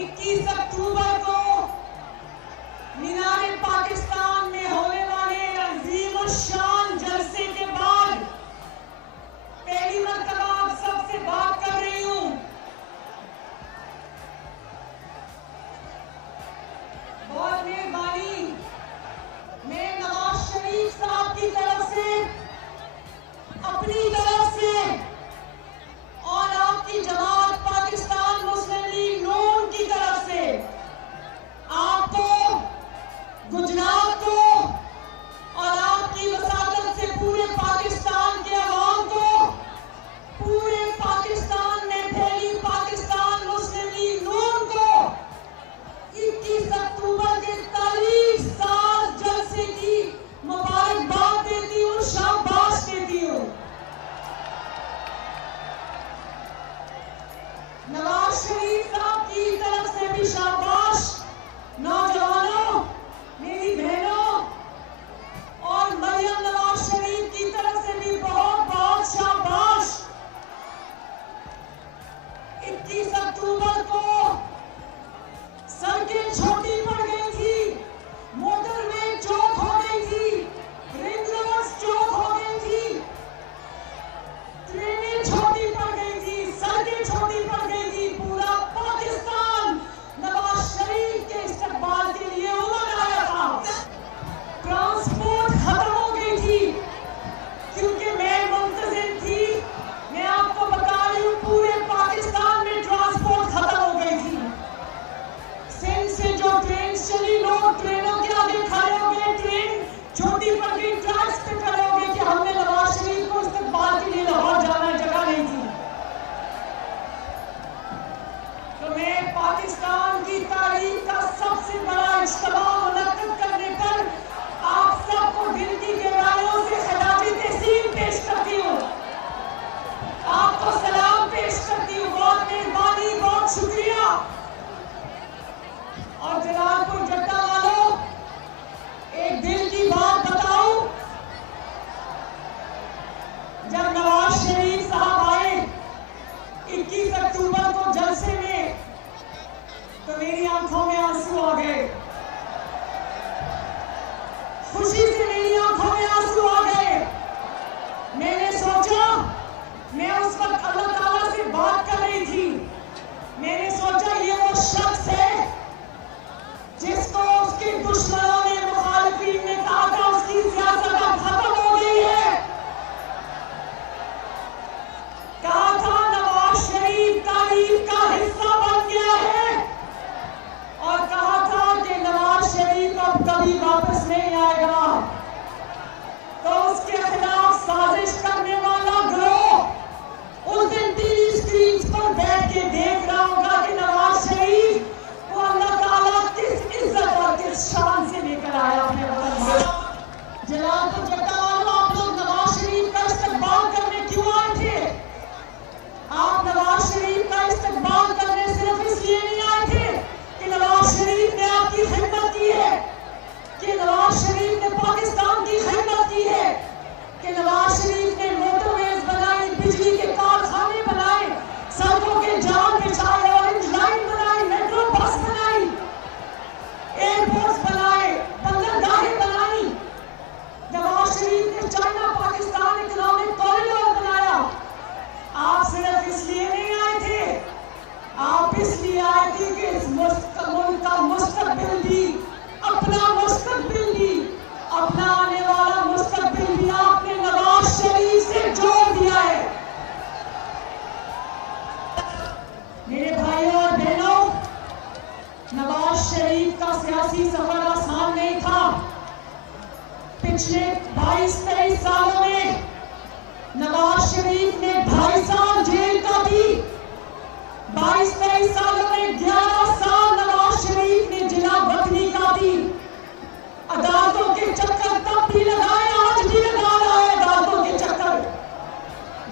21 अक्टूबर को मीनार पाकिस्तान में होने वाले अजीम शान जलसे के बाद पहली मरतबा आप सबसे बात कर रही हूं। बहुत मेहरबानी, मैं नवाज शरीफ साहब की तरफ से, अपनी तरफ से और आपकी जमात पाकिस्तान मुस्लिम लीग नून की तरफ से आपको, गुजरात को और आपकी वसादत से पूरे पाकिस्तान के अवाम को, पूरे पाकिस्तान में फैली पाकिस्तान मुस्लिम लीग नून को 21 अक्टूबर के 41 साल जलसे की मुबारकबाद देती हूँ, शाबाश देती हूँ। नवाज शरीफ साहब की तरफ से भी शाबाश। नौजवानों, मेरी बहनों और मरियम नवाज शरीफ की तरफ से भी बहुत बहुत शाबाश। 21 अक्टूबर को सड़कें छोटी पड़ गई थी, मोटरवे चौक हो गई थी, रिंग रोड्स चौक हो गई थी, ट्रेनें छोटी पड़ गई थी, सड़कें छोटी पड़ गई थी। पूरा पाकिस्तान नवाज शरीफ के इस्तेमाल के लिए उमड़ आया था। ट्रांसपोर्ट खत्म हो गई थी, क्योंकि मैं मुंतजिर थी। मैं आपको बता रही हूँ, पूरे पाकिस्तान में ट्रांसपोर्ट खत्म हो गई थी। सिंध से जो ट्रेन चली, लोग ट्रेनों के आगे खड़े हो गए, ट्रेन छोटी पड़ गई, ट्रैक्स पे खड़े हो गए कि हमने नवाज शरीफ को इस्तेमाल के लिए लाहौर जाना है, जगह नहीं थी। तो मैं पाकिस्तान की तारीख का सबसे बड़ा इज्तिमा मुनक्किद करने पर आप सबको दिल की गहराइयों से खिताबी तहसीन पेश करती हूँ, आपको सलाम पेश करती हूँ। बहुत मेहरबानी, बहुत शुक्रिया। और जलालपुर जट्टा वालों, एक दिल की बात बताऊं, जब नवाज शरीफ साहब आए 21 अक्टूबर को जलसे में, तो मेरी आंखों में आंसू आ गए। खुशी से मेरी आंखों में आंसू आ गए। मैंने सोचा, मैं उस वक्त अल्लाह ताला से बात कर रही थी, मैंने सोचा ये वो शख्स है जिसको उसके दुश्मनों ने, मुखालिफीन ने कहा था उसकी सियासत अब खत्म हो गई है। कहा था नवाज शरीफ तारीख का हिस्सा बन गया है, और कहा था कि नवाज शरीफ अब कभी वापस नहीं आएगा। तो उसके खिलाफ साजिश करने वाला गिरोह उस दिन टीवी स्क्रीन पर बैठ के देख रहा होगा कि नवाज शरीफ को अल्लाह ताला किस इज्जत और किस शान से लेकर आया अपने वतन में। जलालपुर जट्टा वालों, आप लोग नवाज शरीफ का इस्तकबाल करने क्यों आए थे? आप नवाज शरीफ का इस्तकबाल करने सिर्फ इसलिए नहीं आए थे कि नवाज शरीफ ने आपकी खिदमत की है, कि नवाज शरीफ ने पाकिस्तान की खिदमत की है, कि नवाज शरीफ ने मोटरवेज बनाई, बिजली के कारखाने बनाए, सड़कों के जाम बिछाए, ऑरेंज लाइन बनाई, मेट्रो बस बनाई, एयरपोर्ट्स बनाए, बंदरगाहें बनाई। नवाज शरीफ ने चाइना पाकिस्तान इकोनॉमिक कॉरिडोर बनाया। आप सिर्फ इसलिए नहीं आए थे, आप इसलिए आए थे कि इस मुल्क का मुस्तकबिल भी, अपना मुस्तकबिल भी, अपना आने वाला मुस्तकबिल भी आपने नवाज शरीफ से जोड़ दिया है। मेरे भाइयों और बहनों, नवाज शरीफ का सियासी सफर आसान नहीं था। पिछले 22-23 सालों में नवाज शरीफ ने 2.5 साल जेल काटी। 22-23 सालों में 11 साल नवाज शरीफ ने जिला वतनी काटी। अदालतों के चक्कर तब भी लगाए, आज भी लगा रहा है अदालतों के चक्कर।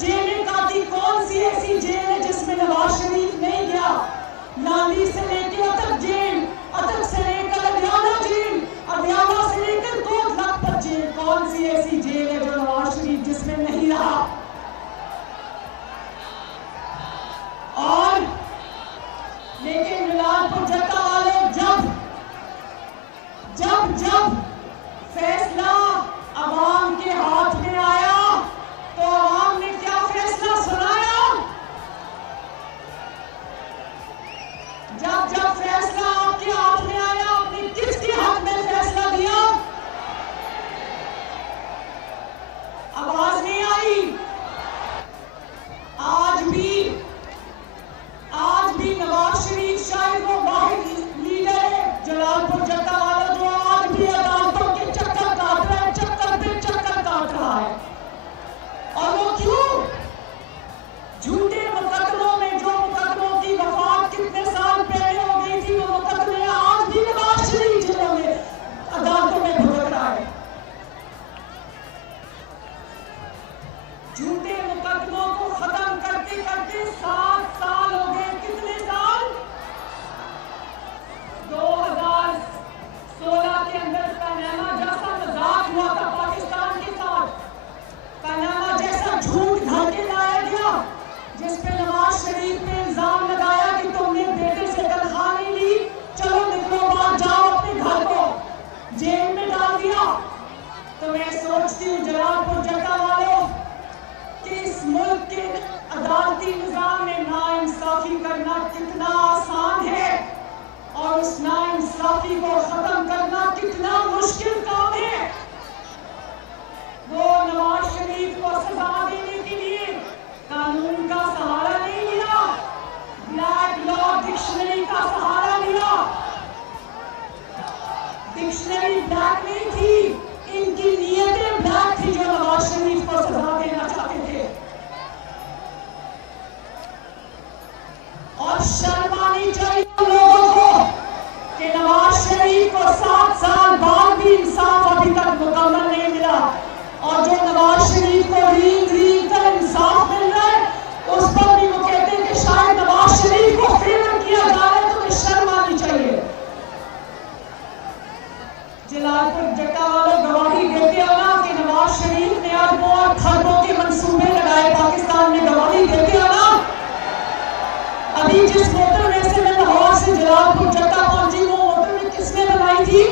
जेलें काटी, कौन सी ऐसी जेल है जिसमें नवाज शरीफ नहीं गया? नाली से लेकर अतक जेल, अतक से लेकर अडियाला जेल, अडियाला से लेकर कोट लखपत जेल, कौन सी ऐसी जेल है जो नवाज शरीफ जिसमें नहीं रहा? जब जब फैसला आपके हाथ में आया, आपने किसके हक में फैसला दिया? आवाज नहीं आई। आज भी नवाज शरीफ शायद वो वाहिद लीडर है जलालपुर जट्टा वाला जो आज भी अदालतों के चक्कर काट रहा है, चक्कर पे चक्कर काट रहा है। और वो क्यों? झूठे मुकदमों में, जो मुकदमों की वफात कितने साल पहले हो गई थी, वो मुकदमे आज भी नवाज शरीफ जेलों में, अदालतों में भुगत रहा है। झूठे मुकदमों को खत्म करते करते 7 साल हो गए। कितने साल? 2016 के अंदर पनामा जैसा मजाक हुआ था पाकिस्तान के साथ। पनामा जैसा झूठ घर के लाया गया, जिस पे नवाज शरीफ ने इल्जाम लगाया कि तुमने बेटे से तनख्वाह नहीं ली, चलो निकलो बाहर, जाओ अपने घर को, जेल में डाल दिया। तो मैं सोचती हूँ जलालपुर जट्टा वालों कि इस मुल्क के अदालती निजाम में नाइंसाफी करना कितना आसान है और उस नाइंसाफी को खत्म करना कितना मुश्किल काम है। वो नवाज शरीफ को सजा देने के लिए कानून का सहारा नहीं लिया, ब्लैक लॉ डिक्शनरी का सहारा लिया। डिक्शनरी ब्लैक नहीं थी, इनकी नीयतें ब्लैक थी जो नवाज शरीफ को सजा देना चाहते थे। और शर्म आनी चाहिए उन लोगों को कि नवाज शरीफ को 7 साल बाद भी इंसाफ अभी तक मुकम्मल नहीं मिला, और जो नवाज शरीफ को रींग रींग कर इंसाफ मिल रहा है, उस पर भी वो कहते हैं कि शायद नवाज शरीफ को फेवर किया जा रहा है। तो ये शर्म आनी चाहिए। जलालपुर जट्टा वालों गवाही देते हो ना कि नवाज शरीफ ने अरबों और खरबों के मंसूबे लगाए पाकिस्तान में, गवाही देते हो ना? अभी जिस मोटरवे से मैं लाहौर से जलालपुर जट्टा पहुंची, वो मोटरवे किसने बनाई थी?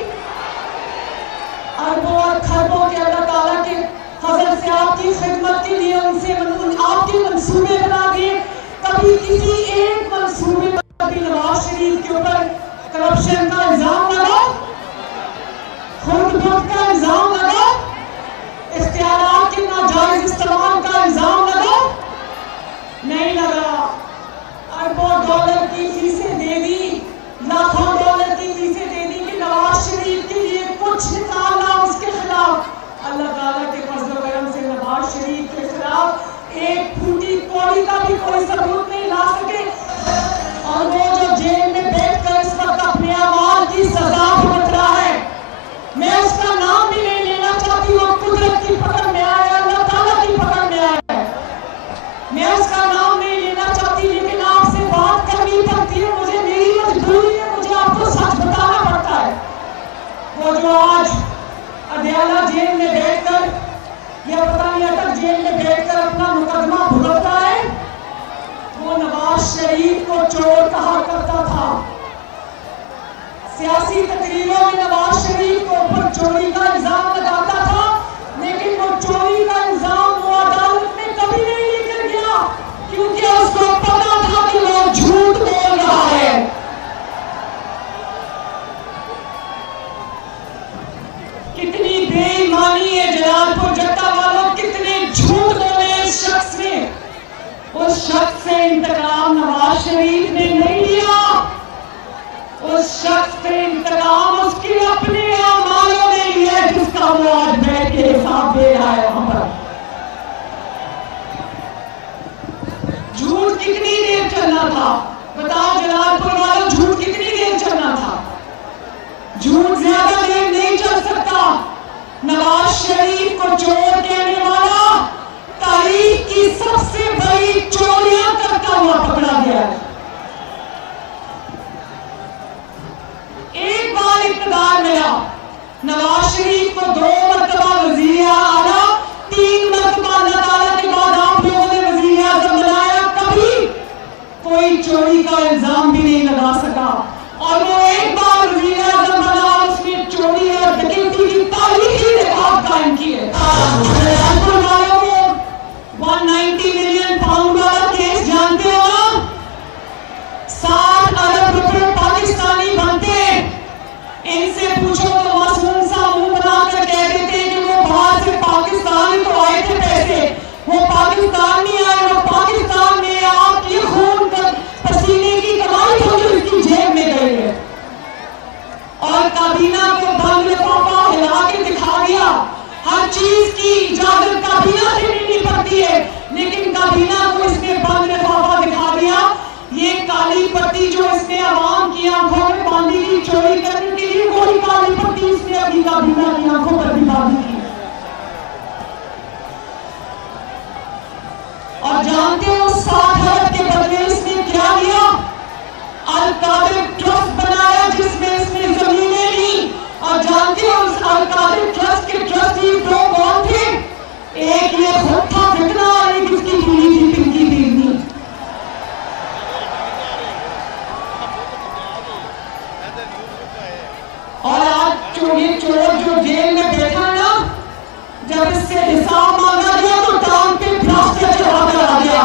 अरबों और खरबों के अल्लाह ताला के फजल से आपकी खिदमत के लिए उनसे आपके मंसूबे बना दिए। कभी किसी एक मंसूबे पर भी नवाज शरीफ के ऊपर करप्शन का इल्जाम लगा, खुद का इल्जाम लगा, इख्तियारात के नाजायज इस्तेमाल का इल्जाम लगा? नहीं लगा। अरबों डॉलर की फीसें दे दी, लाखों डॉलर की फीसें दे दी कि नवाज शरीफ के लिए कुछ निकालना उसके खिलाफ। अल्लाह ताला के फजल व करम से नवाज शरीफ के खिलाफ एक फूटी कौड़ी का भी कोई सबूत नहीं ला सके। और वो जो जेल में बैठकर इस वक्त अपने अमाल की सजा भुगत रहा है, मैं उसका नाम भी नहीं लेना चाहती। वो कुदरत की पकड़ में आया, अल्लाह ताला की पकड़ में आया। मैं उसका नाम नहीं लेना चाहती, लेकिन आपसे बात करनी पड़ती है, मुझे, मेरी मजबूरी है, मुझे आपको सच बताना पड़ता है। वो जो आज अदयाला जेल में बैठकर या पता नहीं अटक जेल में बैठकर अपना मुकदमा भुगत रहा है, वो नवाज शरीफ को चोर कहा करता था। सियासी तकरीरों में नवाज शरीफ को ऊपर चोरी का इल्जाम लगाता था, लेकिन वो चोरी का इल्जाम वो अदालत में कभी नहीं लेकर गया, क्योंकि उसको पता था कि वो झूठ बोल रहा है। कितनी बेईमानी है जलालपुर जट्टा वालों, कितने झूठ बोले इस शख्स ने। उस शख्स से इंतकाम नवाज शरीफ ने नहीं लिया, उस शख्स से इंतकाम उसके अपने अमालों ने लिया, जिसका वो आज बैठ के हिसाब दे रहा है वहां पर। झूठ कितनी देर चलना था? बताओ जलालपुर वालों, झूठ कितनी देर चलना था? झूठ ज्यादा देर नहीं चल सकता। नवाज शरीफ को चोर कहने वाला तारीख की सबसे बड़ी चोरियां करता हुआ पकड़ा गया है। एक बार इक़्तिदार मिला, नवाज शरीफ को 2 मरतबा वज़ीर आला, 3 मरतबा अल्लाह ताला के बाद आप लोगों ने वज़ीर आज़म बनाया, कभी कोई चोरी का इल्जाम भी नहीं लगा सका। और वो एक बार वज़ीर आज़म बना, उसने चोरी और डकैती की तारीखी रिकॉर्ड कायम की है। जलालपुर वालों को 190 मिलियन पाउंड वाला केस जानते हो ना? 60 अरब रुपए तरीका बीमा की आंखों पर भी बांधी की। और जानते हो 60 अरब के बदले इसने क्या लिया? अल कादिर ट्रस्ट बनाया जिसमें इसने जमीनें ली। और जानते हो उस अल कादिर ट्रस्ट के ट्रस्टी दो कौन थे? एक ये खुद था फितना और एक इसकी बीवी थी पिंकी बीवी। और आज ये चोर जो जेल में बैठा है ना, जब इससे हिसाब मांगा गया तो टांग पे प्लास्टर चढ़ाकर आ गया,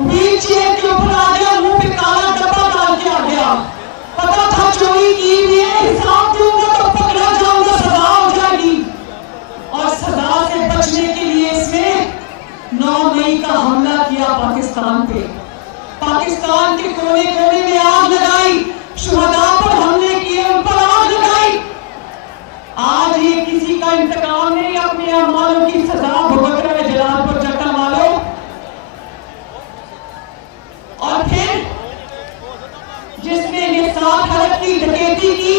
व्हील चेयर के ऊपर आ गया, मुंह पे काला डब्बा डाल के आ गया। पता था चोरी की हुई है, हिसाब दूंगा तो पकड़ा जाऊंगा, सजा हो जाएगी। और सजा से बचने के लिए इसने 9 मई का हमला किया पाकिस्तान पे। पाकिस्तान के कोने कोने में आग लगाई, शुहदा पर हमले किए, उन पर आग लगाई। आज ये किसी का इंतकाम नहीं, अपने अमालों की सजा भुगत रहे जलालपुर जट्टा वालों। और फिर जिसने ये 60 अरब की डकैती की,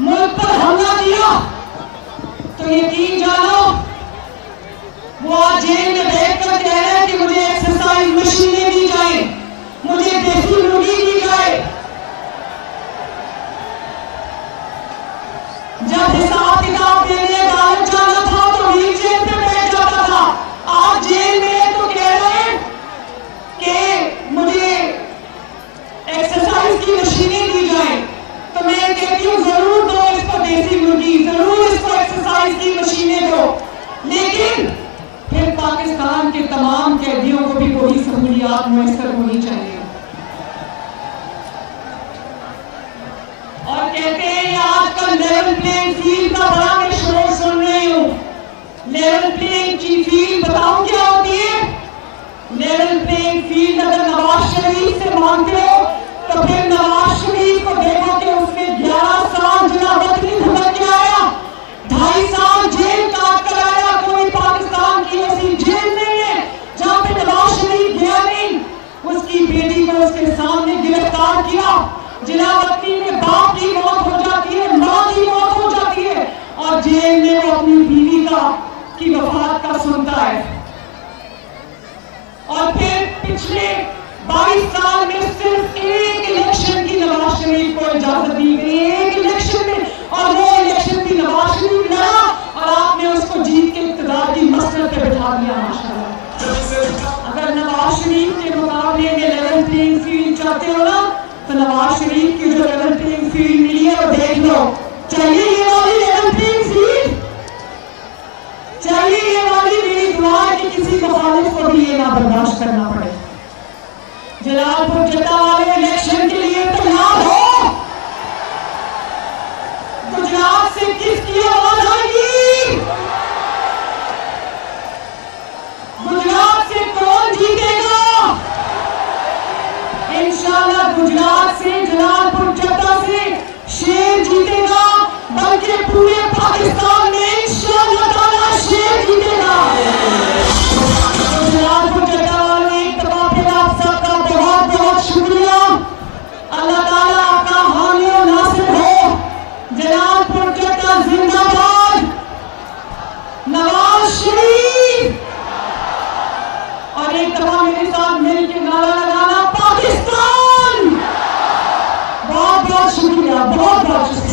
मुल्क पर हमला किया, तो यकीन जानो वो आज जेल में बैठकर कह रहे हैं कि मुझे एक्सरसाइज मशीनें दी जाए, मुझे देसी मुर्गी दी जाए। जब हिसाब किताब देने अदालत जाना था तो व्हील चेयर पे बैठ जाता था, आज जेल में तो कह रहे हैं कि मुझे एक्सरसाइज की मशीनें दी जाए। तो मैं कहती हूँ जरूर दो इसको देसी मुर्गी, जरूर इसको एक्सरसाइज की मशीनें दो, लेकिन फिर पाकिस्तान के तमाम कैदियों को भी वही सहूलियात मुयस्सर होनी चाहिए। और कहते हैं ये आजकल लेवल प्लेइंग फील्ड का बड़ा मैं शोर सुन रही हूँ। लेवल प्लेइंग की फील्ड बताऊं क्या होती है? लेवल प्लेइंग फील्ड अगर नवाज शरीफ से मांगते हो तो फिर नवाज शरीफ को देखो कि उसने 11 साल जनाबतनी भुगत के आया, 2.5 साल जेल काट कर आया। कोई पाकिस्तान की ऐसी जेल नहीं है जहां पे नवाज शरीफ गया नहीं। उसकी बेटी को उसके सामने गिरफ्तार किया, जनाबतनी में बाप की मौत हो जाती है, मां की मौत हो जाती है, और जेल में वो अपनी बीवी की वफात का सुनता है। और फिर पिछले 22 साल में सिर्फ एक इलेक्शन की नवाज शरीफ को इजाजत दी गई, एक इलेक्शन में, और वो इलेक्शन भी नवाज शरीफ लड़ा और आपने उसको जीत के इक़्तिदार की मसनद पे बिठा दिया। माशाअल्लाह, अगर नवाज शरीफ के मुकाबले में लेवल प्लेइंग फील्ड चाहते हो ना, तो नवाज शरीफ की जो लेवल प्लेइंग फील्ड मिली है वो देख लो। चाहिए ये वाली लेवल प्लेइंग फील्ड, चाहिए ये वाली। मेरी दुआ है कि किसी मुखालिफ को भी ये ना बर्दाश्त करना पड़े। जलालपुर जट्टा वाले इलेक्शन के लिए तैयार हो। गुजरात से किसकी आवाज आएगी? गुजरात से कौन जीतेगा? इंशाअल्लाह गुजरात से, जलालपुर जट्टा से शेर जीतेगा, बल्कि पूरे पाकिस्तान में इंशाअल्लाह ताला शेर जीतेगा। जलालपुर जट्टा वाले एक दफा फिर आप सबका बहुत बहुत शुक्रिया। अल्लाह ताला आपका हामी और नासिर हो। जलालपुर जट्टा जिंदाबाद, नवाज शरीफ। और एक दफा मेरे साथ मिलकर नारा लगाना, पाकिस्तान। बहुत बहुत शुक्रिया, बहुत बहुत शुक्रिया।